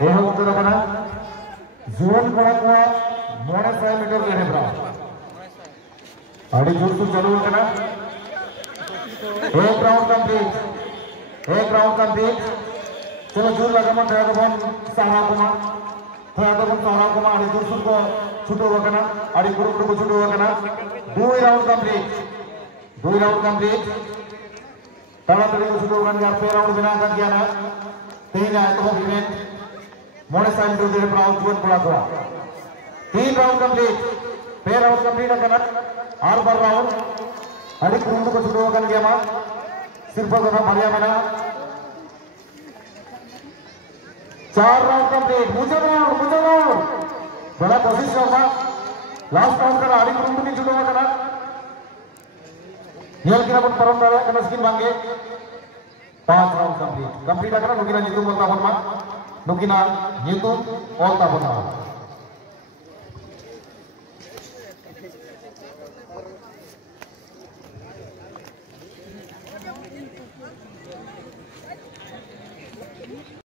Eho udah kena. Zone kena kuat. Mone 5 meter kena berapa? Adi jurus jalu kena. एक round complete चलो जोर लगा मत है तो बन सारा कुमा आड़ी दूसरों को छुटो वकना आड़ी गुरु को छुटो वकना 2 राउंड कंप्लीट तला तली को छुटो वकन यार 5 राउंड बिना कर दिया ना 3 आए तो इवेंट मोने साइन दो दे प्राउंड जुन पड़ा हुआ 3 राउंड कंप्लीट 5 राउंड कंप्लीट करना 6 बार राउंड आड़ी गुरु को छुटो वकन गया मां सिर्फ करना बढ़िया बना 4 राउंड कंप्लीट मुझे बड़ा कोशिश होगा लास्ट राउंड करा आड़ी गुरु की छुटो वकन नियल किना पन परम दादा कना स्किन मांगे 5 राउंड कंप्लीट करना नुकिना नीतू बोलता फरमा नुकिना नीतू बोलता फरमा